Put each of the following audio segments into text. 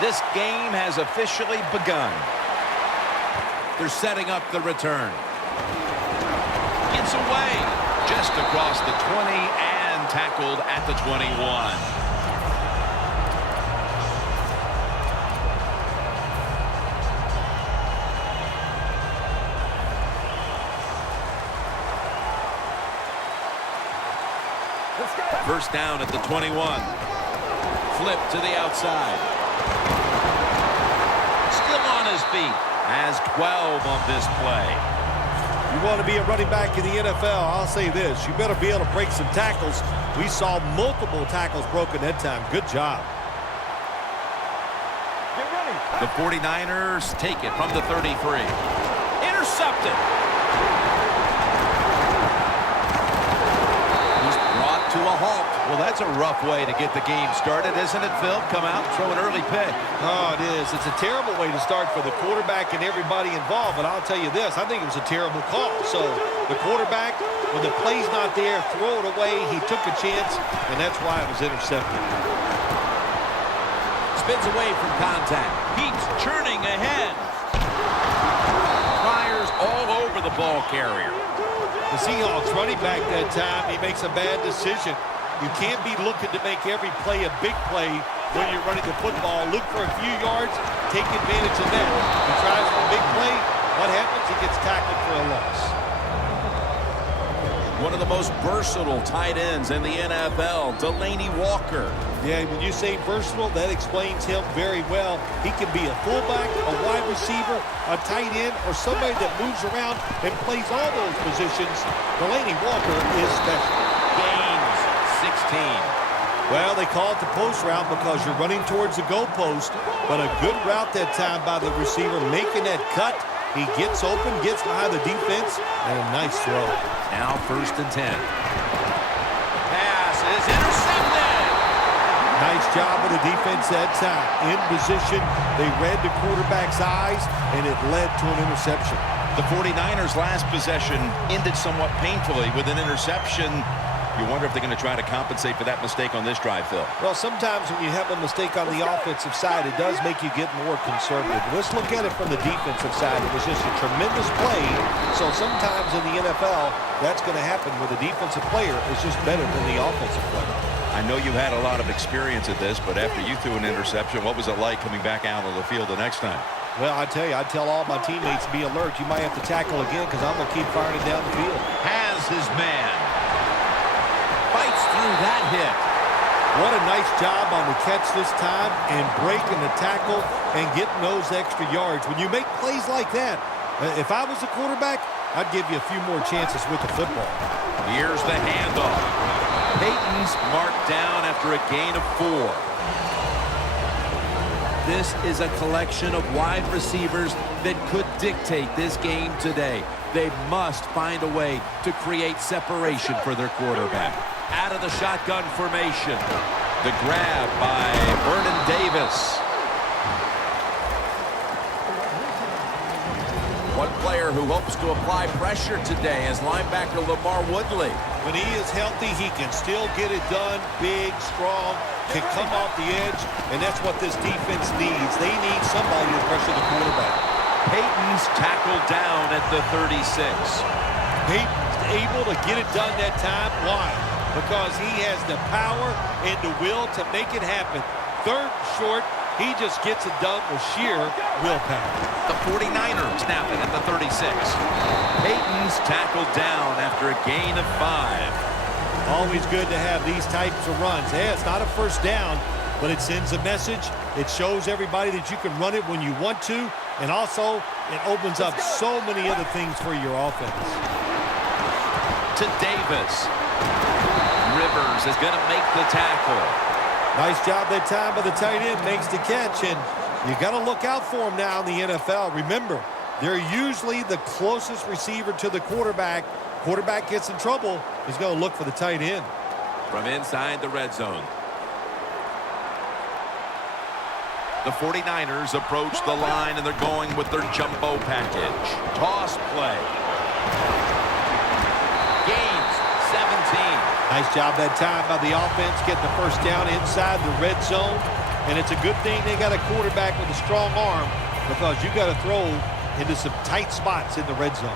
This game has officially begun. They're setting up the return. Gets away just across the 20 and tackled at the 21. First down at the 21. Flip to the outside. Still on his feet. Has 12 on this play. You want to be a running back in the NFL, I'll say this. You better be able to break some tackles. We saw multiple tackles broken that time. Good job. Get ready. The 49ers take it from the 33. Intercepted. To a halt. Well, that's a rough way to get the game started, isn't it, Phil? Come out and throw an early pick. Oh, it is. It's a terrible way to start for the quarterback and everybody involved, but I'll tell you this. I think it was a terrible call. So the quarterback, when the play's not there, throw it away. He took a chance, and that's why it was intercepted. Spins away from contact. Keeps churning ahead. Fires all over the ball carrier. The Seahawks running back that time, he makes a bad decision. You can't be looking to make every play a big play when you're running the football. Look for a few yards, take advantage of that. He tries for a big play. What happens? He gets tackled for a loss. One of the most versatile tight ends in the NFL, Delaney Walker. Yeah, when you say versatile, that explains him very well. He can be a fullback, a wide receiver, a tight end, or somebody that moves around and plays all those positions. Delaney Walker is special. Gains 16. Well, they call it the post route because you're running towards the goalpost, but a good route that time by the receiver, making that cut. He gets open, gets behind the defense, and a nice throw. Now 1st and 10. Pass is intercepted. Nice job of the defense that time. In position, they read the quarterback's eyes, and it led to an interception. The 49ers' last possession ended somewhat painfully with an interception. You wonder if they're going to try to compensate for that mistake on this drive, Phil. Well, sometimes when you have a mistake on the offensive side, it does make you get more conservative. Let's look at it from the defensive side. It was just a tremendous play. So sometimes in the NFL, that's going to happen where the defensive player is just better than the offensive player. I know you had a lot of experience at this, but after you threw an interception, what was it like coming back out on the field the next time? Well, I tell you, I tell all my teammates, be alert. You might have to tackle again because I'm going to keep firing it down the field. Has his man. Fights through that hit. What a nice job on the catch this time and breaking the tackle and getting those extra yards. When you make plays like that, if I was a quarterback, I'd give you a few more chances with the football. Here's the handoff. Peyton's marked down after a gain of 4. This is a collection of wide receivers that could dictate this game today. They must find a way to create separation for their quarterback. Out of the shotgun formation. The grab by Vernon Davis. One player who hopes to apply pressure today is linebacker Lamar Woodley. When he is healthy, he can still get it done. Big, strong, can come off the edge, and that's what this defense needs. They need somebody to pressure the quarterback. Peyton's tackled down at the 36. Peyton's able to get it done that time. Why? Because he has the power and the will to make it happen. 3rd and short, he just gets it done with sheer willpower. The 49ers snap it at the 36. Peyton's tackled down after a gain of 5. Always good to have these types of runs. Hey, it's not a first down, but it sends a message. It shows everybody that you can run it when you want to, and also it opens up so many other things for your offense. To Davis. Rivers is going to make the tackle. Nice job that time by the tight end. Makes the catch, and you got to look out for him now in the NFL. Remember, they're usually the closest receiver to the quarterback. Quarterback gets in trouble, he's going to look for the tight end. From inside the red zone. The 49ers approach the line, and they're going with their jumbo package. Toss play. Gains 17. Nice job that time by the offense getting the first down inside the red zone. And it's a good thing they got a quarterback with a strong arm because you got to throw into some tight spots in the red zone.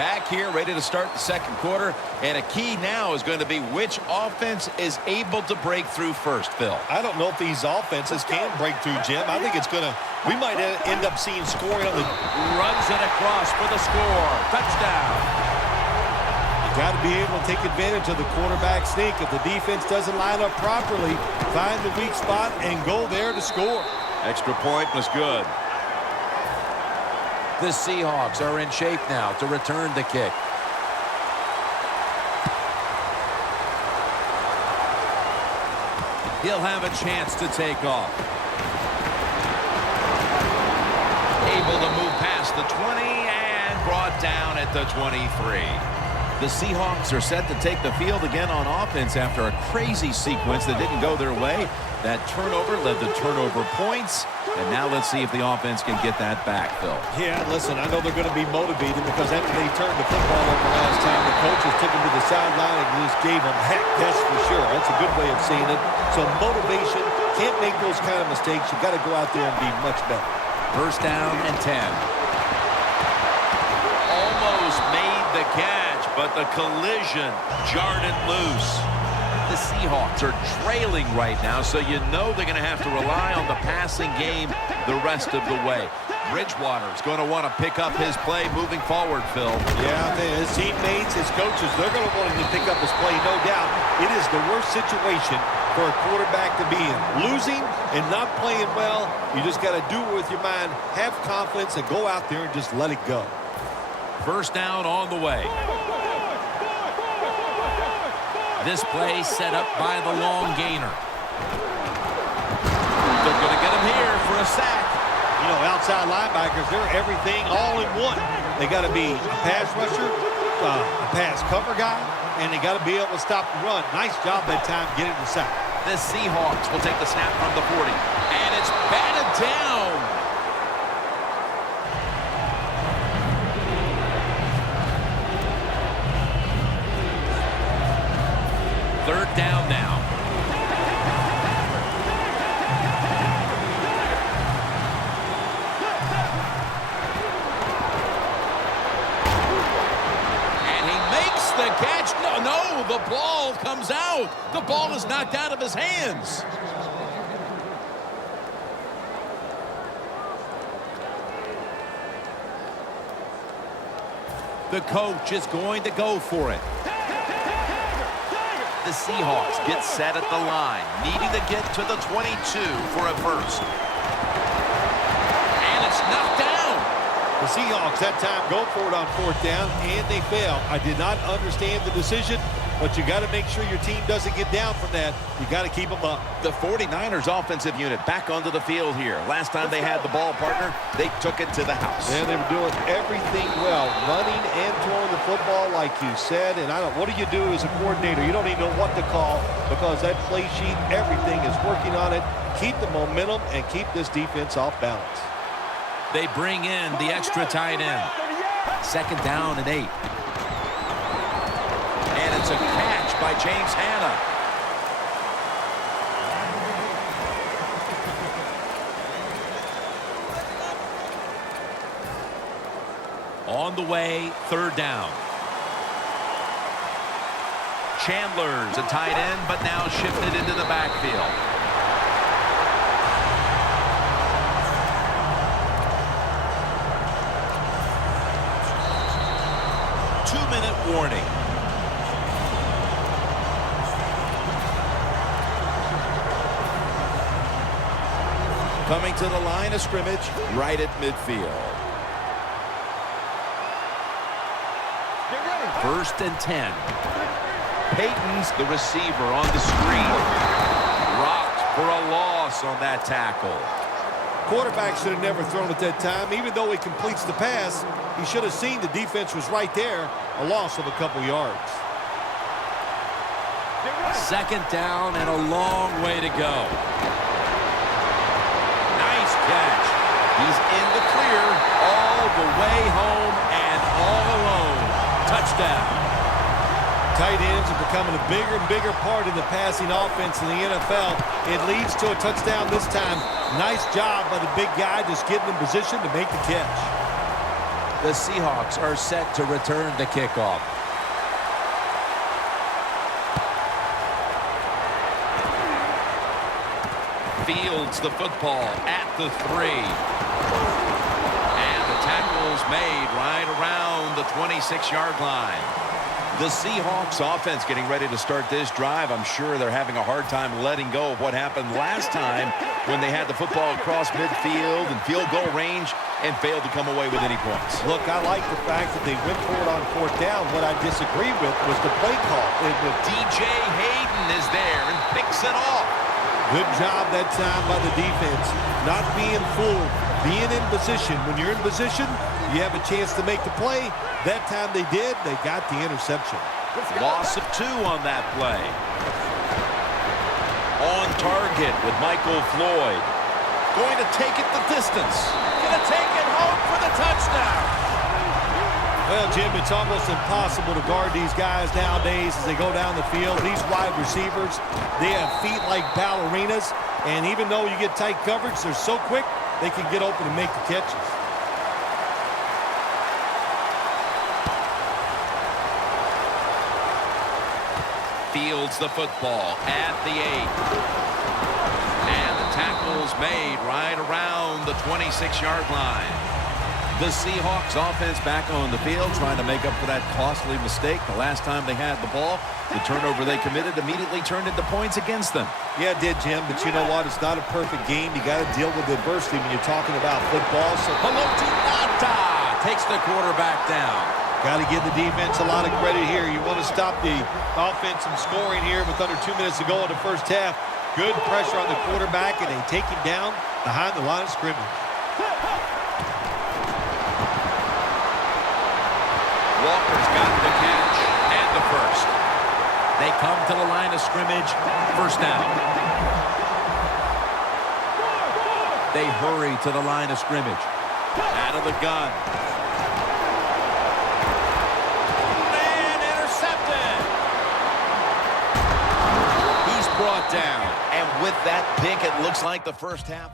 Back here, ready to start the second quarter. And a key now is going to be which offense is able to break through first, Phil. I don't know if these offenses can break through, Jim. I think it's going to, we might end up seeing scoring on the... Runs it across for the score. Touchdown. You got to be able to take advantage of the quarterback sneak. If the defense doesn't line up properly, find the weak spot and go there to score. Extra point was good. The Seahawks are in shape now to return the kick. He'll have a chance to take off. Able to move past the 20 and brought down at the 23. The Seahawks are set to take the field again on offense after a crazy sequence that didn't go their way. That turnover led to turnover points. And now let's see if the offense can get that back, Phil. Yeah, listen, I know they're going to be motivated because after they turned the football over last time, the coaches took them to the sideline and just gave them heck, that's for sure. That's a good way of seeing it. So motivation, can't make those kind of mistakes. You've got to go out there and be much better. First down and 10. Almost made the catch, but the collision jarred it loose. The Seahawks are trailing right now, so you know they're going to have to rely on the passing game the rest of the way. Bridgewater's going to want to pick up his play moving forward, Phil. Yeah, his teammates, his coaches, they're going to want him to pick up his play, no doubt. It is the worst situation for a quarterback to be in. Losing and not playing well, you just got to do it with your mind, have confidence, and go out there and just let it go. First down on the way. This play set up by the long gainer. They're going to get him here for a sack. You know, outside linebackers, they're everything all in one. They got to be a pass rusher, a pass cover guy, and they got to be able to stop the run. Nice job that time getting the sack. The Seahawks will take the snap from the 40. And it's batted down. Third down now. And he makes the catch. No, the ball comes out. The ball is knocked out of his hands. The coach is going to go for it. The Seahawks get set at the line, needing to get to the 22 for a first. And it's knocked down. The Seahawks that time go for it on fourth down, and they fail. I did not understand the decision, but you got to make sure your team doesn't get down from that. You got to keep them up. The 49ers offensive unit back onto the field here. Last time they had the ball, partner, they took it to the house. And they were doing everything well, running and throwing the football like you said. And what do you do as a coordinator? You don't even know what to call because that play sheet, everything is working on it. Keep the momentum and keep this defense off balance. They bring in the extra tight end. Second down and 8. And it's a catch by James Hanna. On the way, third down. Chandler's a tight end, but now shifted into the backfield. Two-minute warning. Coming to the line of scrimmage, right at midfield. First and 10. Peyton's the receiver on the screen. Rocked for a loss on that tackle. Quarterback should have never thrown at that time. Even though he completes the pass, he should have seen the defense was right there. A loss of a couple yards. Second down and a long way to go. Nice catch. He's in the clear all the way home and all alone. touchdown. Tight ends are becoming a bigger and bigger part of the passing offense in the NFL. It leads to a touchdown this time. Nice job by the big guy just getting in position to make the catch. The Seahawks are set to return the kickoff. Fields the football at the 3. And the tackle's made right around the 26-yard line. The Seahawks offense getting ready to start this drive. I'm sure they're having a hard time letting go of what happened last time when they had the football across midfield and field goal range and failed to come away with any points. Look, I like the fact that they went for it on 4th down. What I disagree with was the play call. DJ Hayden is there and picks it off. Good job that time by the defense. Not being fooled, being in position. When you're in position, you have a chance to make the play. That time they did. They got the interception. Loss of 2 on that play. On target with Michael Floyd. Going to take it the distance. Going to take it home for the touchdown. Well, Jim, it's almost impossible to guard these guys nowadays as they go down the field. These wide receivers, they have feet like ballerinas. And even though you get tight coverage, they're so quick, they can get open and make the catches. Fields the football at the 8. And the tackle's made right around the 26-yard line. The Seahawks offense back on the field trying to make up for that costly mistake. The last time they had the ball, the turnover they committed immediately turned into points against them. Yeah, it did, Jim, but you know what? It's not a perfect game. You got to deal with adversity when you're talking about football. So Haloti takes the quarterback down. Got to give the defense a lot of credit here. You want to stop the offense from scoring here with under 2 minutes to go in the first half. Good pressure on the quarterback, and they take him down behind the line of scrimmage. Walker's got the catch and the first. They come to the line of scrimmage. First down. They hurry to the line of scrimmage. Out of the gun. Brought down. And with that pick, it looks like the first half.